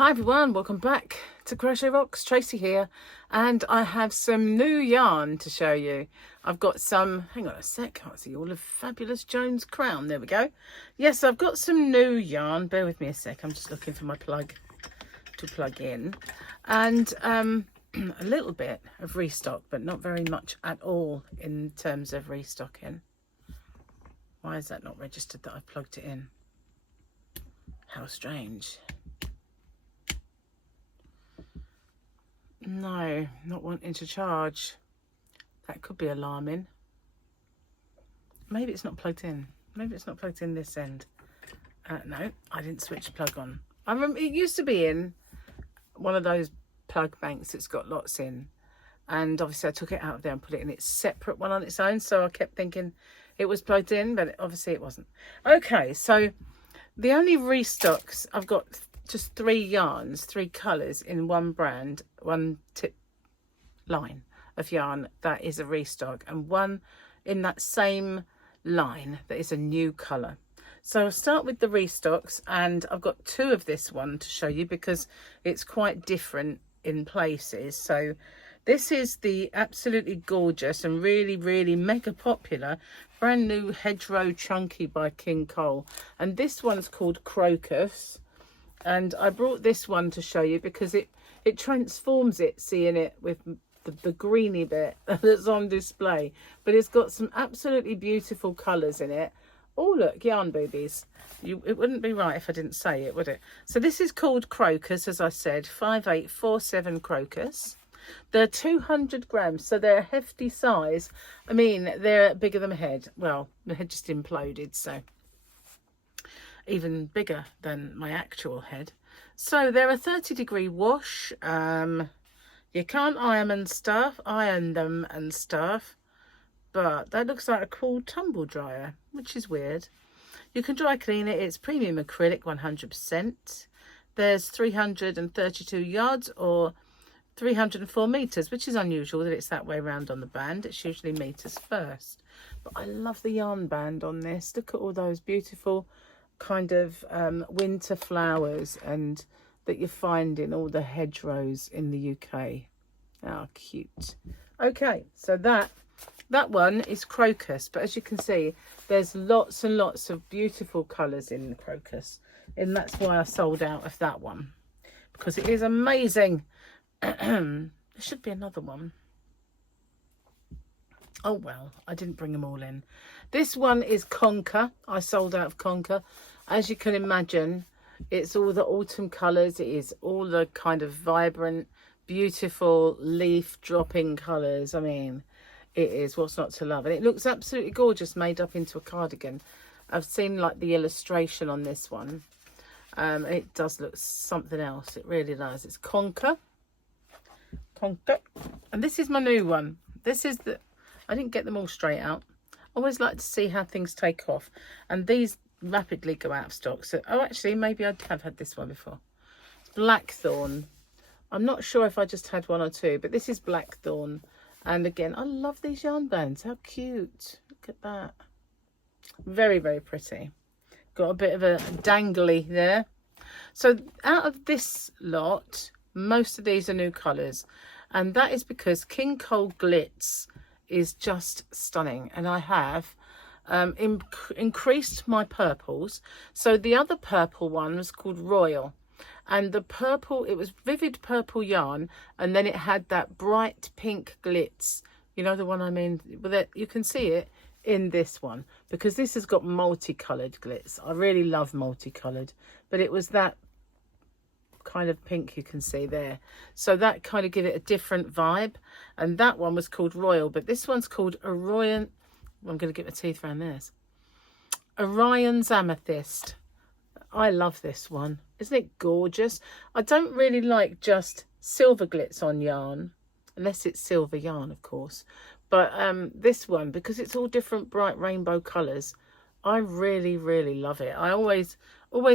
Hi everyone, welcome back to Crochet Rocks. Tracy here, and I have some new yarn to show you. I've got some, hang on a sec, can't see all of Fabulous Jones' crown. There we go. Yes, I've got some new yarn. Bear with me a sec, I'm just looking for my plug to plug in. And a little bit of restock, but not very much at all in terms of restocking. Why is that not registered that I've plugged it in? How strange. No, not wanting to charge. That could be alarming. Maybe it's not plugged in. Maybe it's not plugged in this end. No, I didn't switch the plug on. I remember it used to be in one of those plug banks that's got lots in. And obviously I took it out of there and put it in its separate one on its own. So I kept thinking it was plugged in, but obviously it wasn't. Okay, so the only restocks, I've got just 3 yarns, 3 colours in one brand, one tip line of yarn that is a restock, and one in that same line that is a new colour. So I'll start with the restocks, and I've got 2 of this one to show you because it's quite different in places. So this is the absolutely gorgeous and really mega popular brand new Hedgerow Chunky by King Cole, and this one's called Crocus. And I brought this one to show you because it transforms it, seeing it with the greeny bit that's on display. But it's got some absolutely beautiful colours in it. Oh, look, yarn boobies. It wouldn't be right if I didn't say it, would it? So this is called Crocus, as I said, 5847 Crocus. They're 200 grams, so they're a hefty size. I mean, they're bigger than my head. Well, my head just imploded, so even bigger than my actual head. So they're a 30-degree wash. You can't iron them and stuff, but that looks like a cool tumble dryer, which is weird. You can dry clean it. It's premium acrylic, 100%. There's 332 yards or 304 meters, which is unusual that it's that way around on the band. It's usually meters first. But I love the yarn band on this. Look at all those beautiful kind of winter flowers and that you find in all the hedgerows in the UK. Oh, cute. Okay, so that one is Crocus, but as you can see, there's lots and lots of beautiful colours in Crocus, and that's why I sold out of that one, because it is amazing. There should be another one. Oh well, I didn't bring them all in. This one is Conquer. I sold out of Conquer. As you can imagine, it's all the autumn colours. It is all the kind of vibrant, beautiful leaf dropping colours. I mean, it is what's not to love. And it looks absolutely gorgeous, made up into a cardigan. I've seen like the illustration on this one. It does look something else. It really does. It's Conquer. And this is my new one. This is I didn't get them all straight out. I always like to see how things take off, and these rapidly go out of stock. So, oh, actually, maybe I have had this one before. It's Blackthorn. I'm not sure if I just had 1 or 2, but this is Blackthorn. And again, I love these yarn bands. How cute. Look at that. Very pretty. Got a bit of a dangly there. So out of this lot, most of these are new colours. And that is because King Cole Glitz is just stunning. And I have increased my purples. So the other purple one was called Royal, and the purple, it was vivid purple yarn, and then it had that bright pink glitz, you know the one I mean. Well, you can see it in this one because this has got multicolored glitz. I really love multicolored, but it was that kind of pink you can see there, so that kind of give it a different vibe. And that one was called Royal, but this one's called Orion. I'm going to get my teeth around this. Orion's Amethyst. I love this one. Isn't it gorgeous? I don't really like just silver glitz on yarn, unless it's silver yarn, of course. But this one, because it's all different bright rainbow colours, I really love it. I always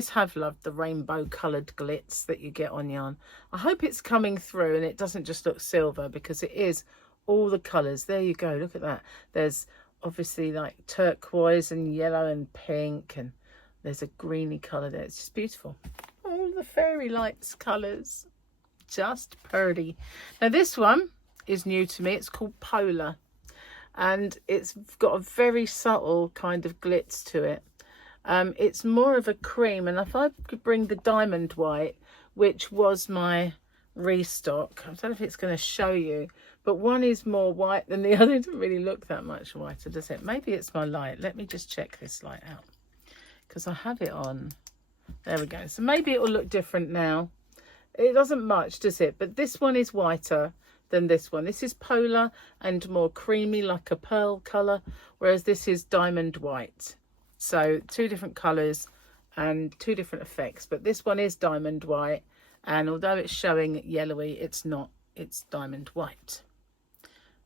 have loved the rainbow coloured glitz that you get on yarn. I hope it's coming through and it doesn't just look silver, because it is all the colours. There you go. Look at that. There's obviously like turquoise and yellow and pink, and there's a greeny colour there. It's just beautiful. Oh, all the fairy lights colours. Just pretty. Now this one is new to me. It's called Polar, and it's got a very subtle kind of glitz to it. It's more of a cream, and if I could bring the diamond white, which was my restock, I don't know if it's going to show you, but one is more white than the other. It doesn't really look that much whiter, does it? Maybe it's my light. Let me just check this light out, because I have it on. There we go. So maybe it will look different now. It doesn't much, does it? But this one is whiter than this one. This is Polar and more creamy, like a pearl colour, whereas this is diamond white. So two different colours and two different effects, but this one is diamond white, and although it's showing yellowy, it's not. It's diamond white.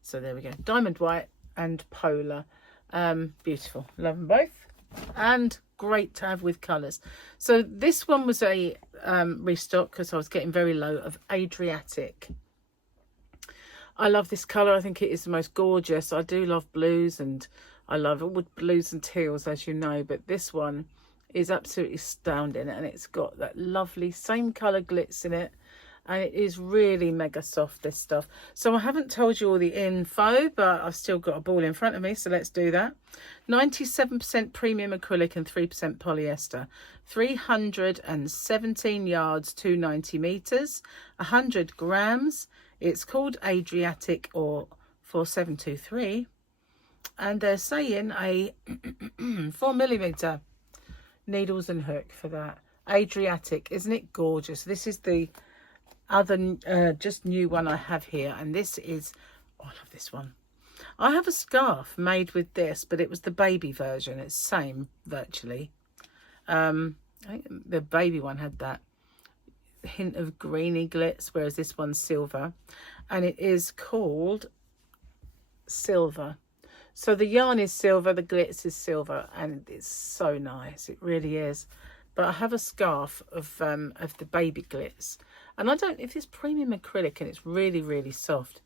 So there we go, diamond white and Polar. Beautiful, love them both, and great to have with colours. So this one was a restock because I was getting very low, of Adriatic. I love this colour. I think it is the most gorgeous. I do love blues, and I love all blues and teals, as you know, but this one is absolutely astounding, and it's got that lovely same colour glitz in it, and it is really mega soft, this stuff. So I haven't told you all the info, but I've still got a ball in front of me, so let's do that. 97% premium acrylic and 3% polyester, 317 yards, 290 meters, 100 grams. It's called Adriatic, or 4723, and they're saying a 4mm needles and hook for that. Adriatic, isn't it gorgeous? This is the other just new one I have here, and this is, oh, I love this one. I have a scarf made with this, but it was the baby version. It's same virtually. I think the baby one had that hint of greeny glitz, whereas this one's silver, and it is called Silver. So the yarn is silver, the glitz is silver, and it's so nice. It really is. But I have a scarf of the baby glitz, and I don't, if it's premium acrylic and it's really, really soft,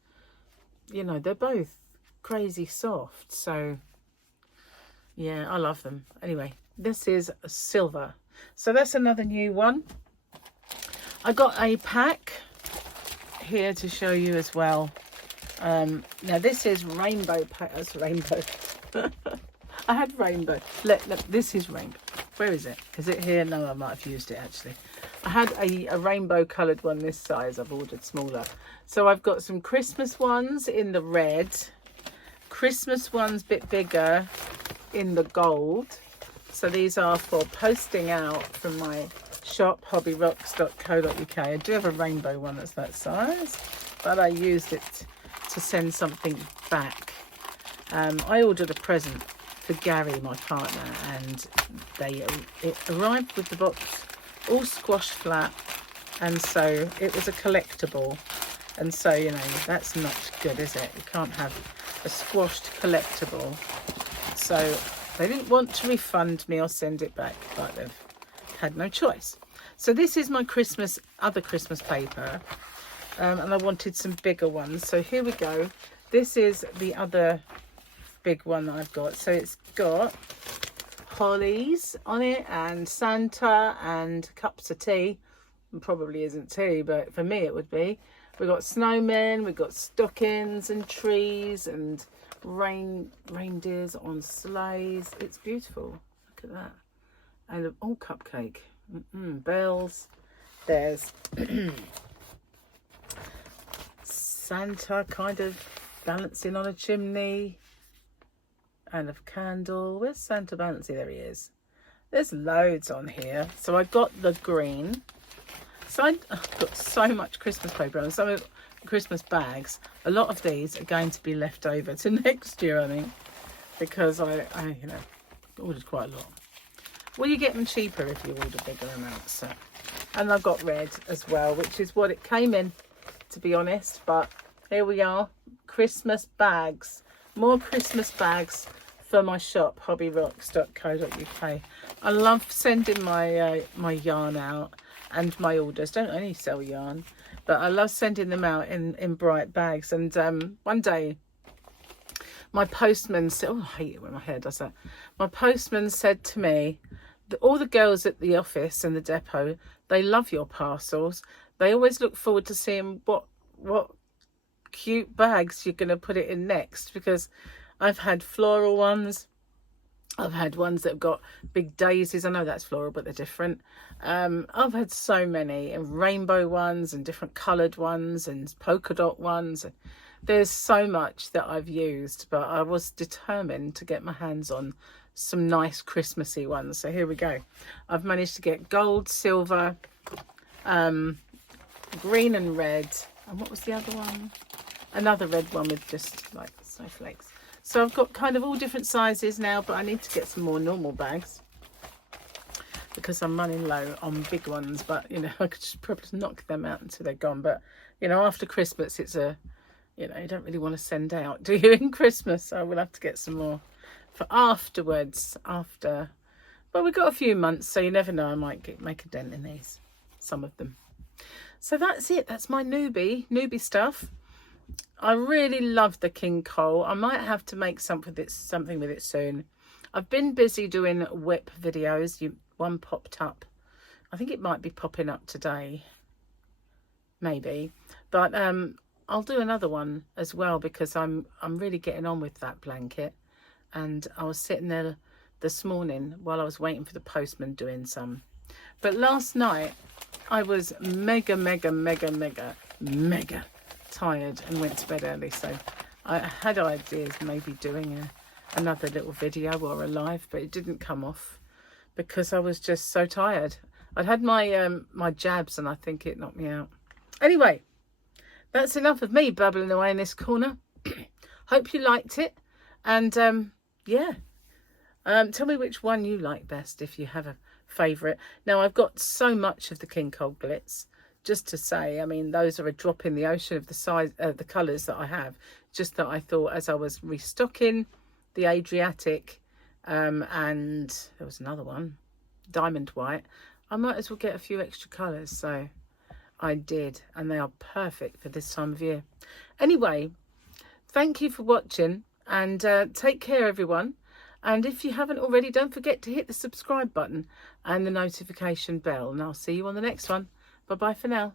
you know, they're both crazy soft. So yeah, I love them. Anyway, this is Silver. So that's another new one. I got a pack here to show you as well. Now this is rainbow pack. That's rainbow. I had rainbow. Look, this is rainbow. Where is it? Is it here? No, I might have used it actually. I had a rainbow coloured one this size. I've ordered smaller. So I've got some Christmas ones in the red, Christmas ones bit bigger in the gold. So these are for posting out from my shop, hobbyrocks.co.uk. I do have a rainbow one that's that size, but I used it to send something back. I ordered a present for Gary, my partner, and it arrived with the box all squashed flat, and so it was a collectible, and so, you know, that's not good, is it? You can't have a squashed collectible. So they didn't want to refund me or send it back, but they've had no choice. So this is my other Christmas paper, and I wanted some bigger ones, so here we go. This is the other big one that I've got. So it's got hollies on it, and Santa, and cups of tea. It probably isn't tea, but for me it would be. We've got snowmen, we've got stockings and trees, and reindeers on sleighs. It's beautiful. Look at that. And all cupcake. Bells. There's Santa kind of balancing on a chimney, and a candle. Where's Santa balancing? There he is. There's loads on here. So I got the green. So I've got so much Christmas paper, and some of the Christmas bags. A lot of these are going to be left over to next year, I think, because I you know, ordered quite a lot. Well, you get them cheaper if you order bigger amounts. So. And I've got red as well, which is what it came in, to be honest. But here we are, Christmas bags. More Christmas bags for my shop, hobbyrocks.co.uk. I love sending my my yarn out, and my orders. Don't only sell yarn, but I love sending them out in bright bags. And one day my postman said, oh, I hate it when my hair does that. My postman said to me all the girls at the office and the depot, they love your parcels. They always look forward to seeing what cute bags you're going to put it in next, because I've had floral ones. I've had ones that have got big daisies. I know that's floral, but they're different. I've had so many, and rainbow ones and different coloured ones and polka dot ones. There's so much that I've used, but I was determined to get my hands on some nice Christmassy ones. So here we go. I've managed to get gold, silver, green and red. And what was the other one? Another red one with just like snowflakes. So I've got kind of all different sizes now, but I need to get some more normal bags because I'm running low on big ones. But, you know, I could just probably knock them out until they're gone. But, you know, after Christmas, it's a, you know, you don't really want to send out, do you, in Christmas? So we'll have to get some more for afterwards, after. Well, we've got a few months, so you never know. I might make a dent in these, some of them. So that's it. That's my newbie stuff. I really love the King Cole. I might have to make something with it soon. I've been busy doing WIP videos. One popped up. I think it might be popping up today. Maybe. But I'll do another one as well, because I'm really getting on with that blanket. And I was sitting there this morning while I was waiting for the postman doing some. But last night I was mega tired and went to bed early, so I had ideas maybe doing another little video or a live, but it didn't come off because I was just so tired. I'd had my my jabs and I think it knocked me out. Anyway, that's enough of me babbling away in this corner. Hope you liked it, and yeah, tell me which one you like best if you have a favourite. Now, I've got so much of the King Cole glitz. Just to say, I mean, those are a drop in the ocean of the size of the colours that I have. Just that I thought, as I was restocking the Adriatic, and there was another one, diamond white, I might as well get a few extra colours. So I did, and they are perfect for this time of year. Anyway, thank you for watching, and take care, everyone. And if you haven't already, don't forget to hit the subscribe button and the notification bell. And I'll see you on the next one. Bye-bye for now.